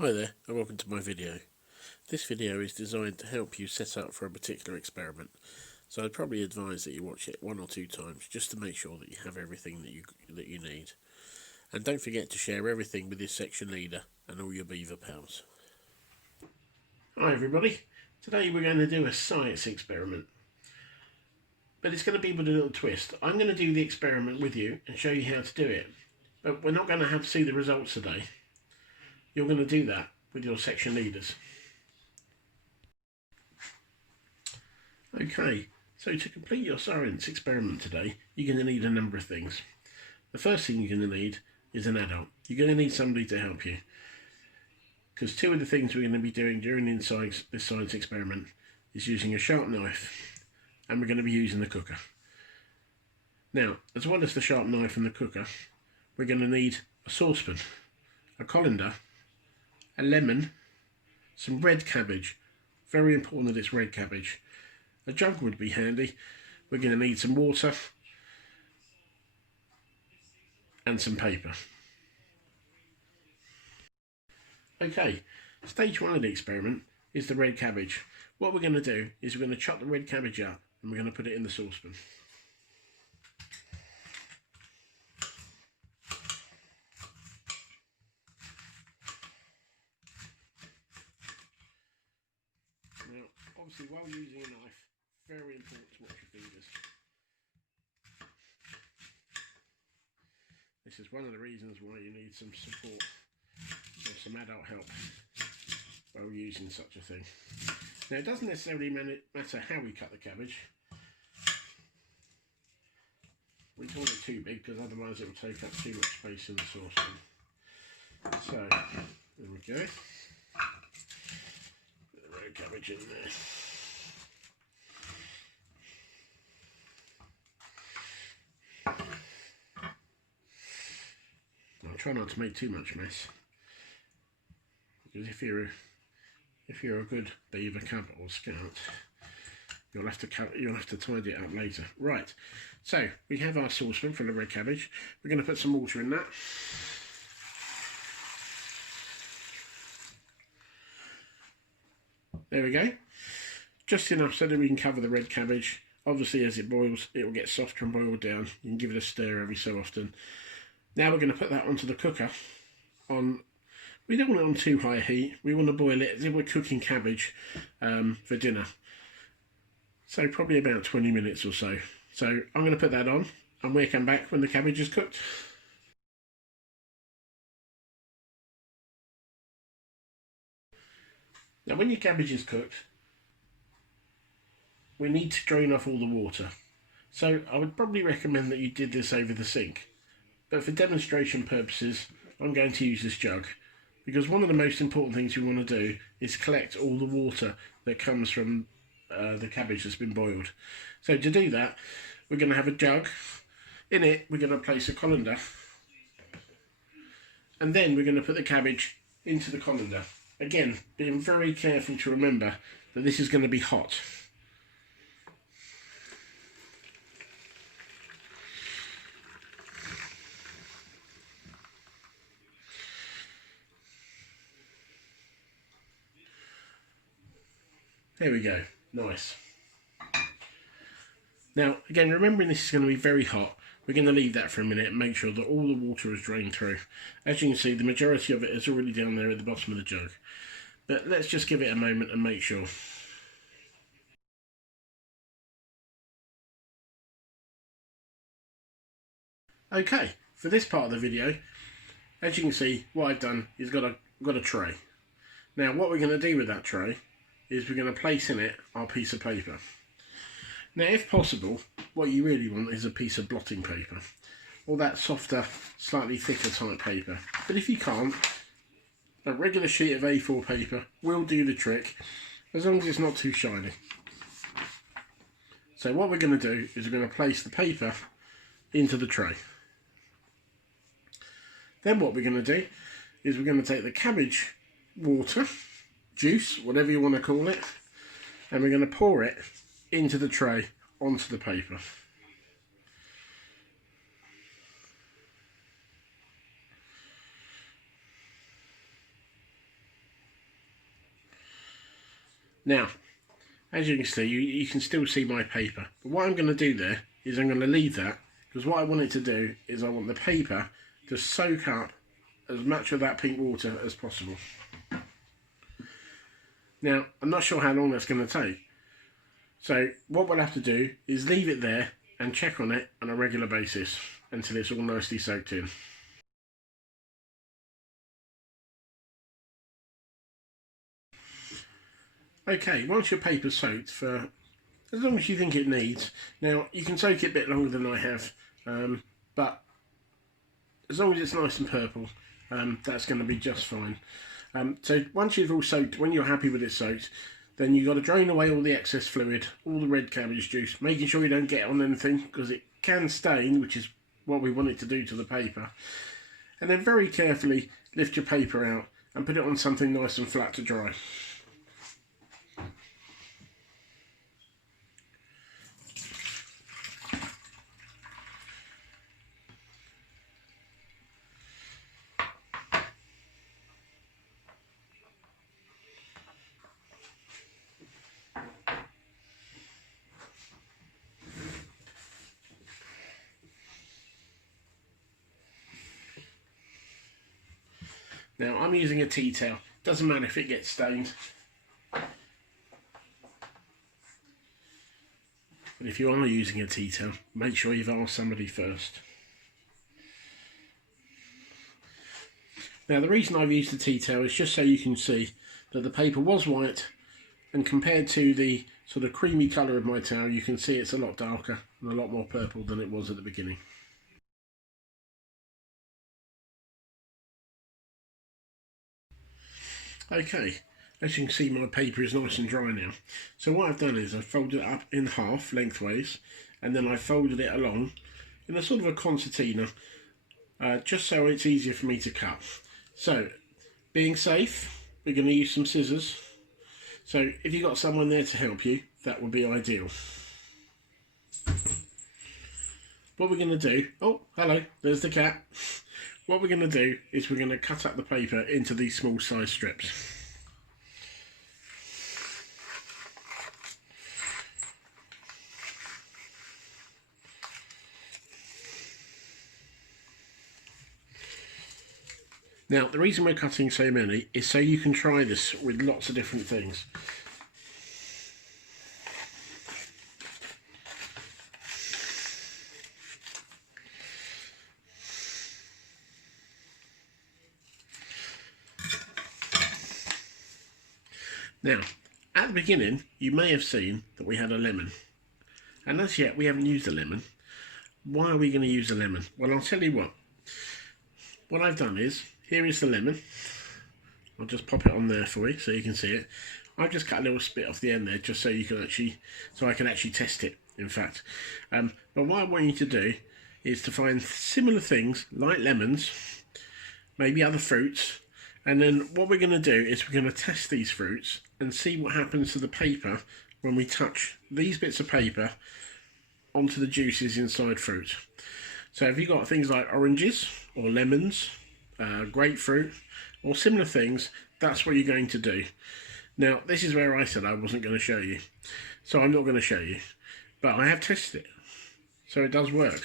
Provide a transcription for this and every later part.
Hi there and welcome to my video. This video is designed to help you set up for a particular experiment, so I'd probably advise that you watch it 1 or 2 times just to make sure that you have everything that you need. And don't forget to share everything with this section leader and all your Beaver pals. Hi everybody, today we're going to do a science experiment, but it's going to be with a little twist. I'm going to do the experiment with you and show you how to do it, but we're not going to see the results today. You're going to do that with your section leaders. Okay, so to complete your science experiment today, you're going to need a number of things. The first thing you're going to need is an adult. You're going to need somebody to help you, because 2 of the things we're going to be doing during this science experiment is using a sharp knife, and we're going to be using the cooker. Now, as well as the sharp knife and the cooker, we're going to need a saucepan, a colander, a lemon, some red cabbage. Very important that it's red cabbage. A jug would be handy. We're going to need some water and some paper. Okay, stage 1 of the experiment is the red cabbage. What we're going to do is we're going to chop the red cabbage up and we're going to put it in the saucepan. Now, obviously, while using a knife, very important to watch your fingers. This is one of the reasons why you need some support or some adult help while using such a thing. Now, it doesn't necessarily matter how we cut the cabbage. We don't want it too big because otherwise it will take up too much space in the saucepan. So, there we go. Put the red cabbage in there. I'll try not to make too much mess, because if you're a good beaver cub or scout, you'll have to tidy it up later. Right, so we have our saucepan full of red cabbage. We're going to put some water in that. There we go, just enough so that we can cover the red cabbage. Obviously, as it boils, it will get softer and boil down. You can give it a stir every so often. Now we're going to put that onto the cooker. We don't want it on too high heat. We want to boil it as if we're cooking cabbage for dinner. So probably about 20 minutes or so. So I'm going to put that on and we'll come back when the cabbage is cooked. Now when your cabbage is cooked, we need to drain off all the water. So I would probably recommend that you did this over the sink. But for demonstration purposes, I'm going to use this jug, because one of the most important things we want to do is collect all the water that comes from the cabbage that's been boiled. So to do that, we're going to have a jug. In it, we're going to place a colander, and then we're going to put the cabbage into the colander. Again, being very careful to remember that this is going to be hot. There we go, nice. Now, again, remembering this is going to be very hot, we're going to leave that for a minute and make sure that all the water is drained through. As you can see, the majority of it is already down there at the bottom of the jug. But let's just give it a moment and make sure. Okay, for this part of the video, as you can see, what I've done is got a tray. Now, what we're going to do with that tray is we're going to place in it our piece of paper. Now, if possible, what you really want is a piece of blotting paper, or that softer, slightly thicker type paper. But if you can't, a regular sheet of A4 paper will do the trick, as long as it's not too shiny. So what we're going to do is we're going to place the paper into the tray. Then what we're going to do is we're going to take the cabbage water, juice, whatever you want to call it, and we're going to pour it into the tray onto the paper. Now, as you can see, you can still see my paper. But what I'm going to do there is I'm going to leave that, because what I want it to do is I want the paper to soak up as much of that pink water as possible. Now, I'm not sure how long that's going to take. So what we'll have to do is leave it there and check on it on a regular basis until it's all nicely soaked in. Okay, once your paper's soaked for as long as you think it needs. Now, you can soak it a bit longer than I have, but as long as it's nice and purple, that's going to be just fine. So once you've all soaked, when you're happy with it soaked, then you've got to drain away all the excess fluid, all the red cabbage juice, making sure you don't get on anything, because it can stain, which is what we want it to do to the paper. And then very carefully lift your paper out and put it on something nice and flat to dry. Now, I'm using a tea towel. Doesn't matter if it gets stained. But if you are using a tea towel, make sure you've asked somebody first. Now, the reason I've used the tea towel is just so you can see that the paper was white, and compared to the sort of creamy colour of my towel, you can see it's a lot darker and a lot more purple than it was at the beginning. Okay, as you can see, my paper is nice and dry now. So what I've done is I've folded it up in half lengthways, and then I folded it along in a sort of a concertina, just so it's easier for me to cut. So, being safe, we're going to use some scissors. So if you've got someone there to help you, that would be ideal. What we're going to do, oh hello, there's the cat. What we're going to do is we're going to cut up the paper into these small size strips. Now, the reason we're cutting so many is so you can try this with lots of different things. Now, at the beginning, you may have seen that we had a lemon. And as yet, we haven't used a lemon. Why are we going to use a lemon? Well, I'll tell you what. What I've done is, here is the lemon. I'll just pop it on there for you so you can see it. I've just cut a little spit off the end there just so you can I can actually test it, in fact. But what I want you to do is to find similar things like lemons, maybe other fruits, and then what we're going to do is we're going to test these fruits and see what happens to the paper when we touch these bits of paper onto the juices inside fruit. So if you've got things like oranges or lemons, grapefruit or similar things, that's what you're going to do. Now, this is where I said I wasn't going to show you, so I'm not going to show you, but I have tested it, so it does work.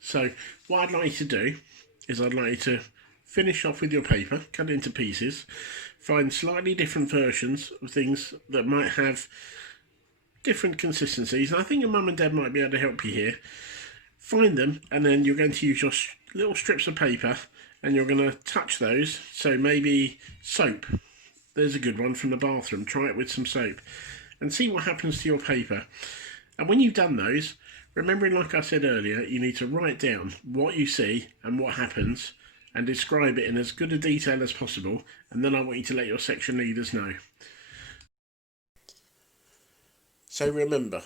So what I'd like you to do is I'd like you to finish off with your paper, cut it into pieces, find slightly different versions of things that might have different consistencies, and I think your mum and dad might be able to help you here. Find them, and then you're going to use your little strips of paper and you're going to touch those. So maybe soap, there's a good one from the bathroom. Try it with some soap and see what happens to your paper. And when you've done those, remembering, like I said earlier, you need to write down what you see and what happens and describe it in as good a detail as possible, and then I want you to let your section leaders know. So remember,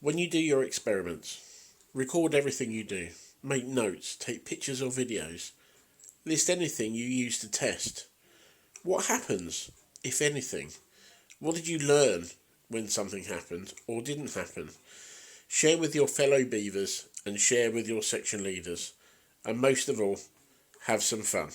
when you do your experiments, record everything you do, make notes, take pictures or videos, list anything you use to test. What happens, if anything? What did you learn when something happened or didn't happen? Share with your fellow beavers and share with your section leaders. And most of all, have some fun.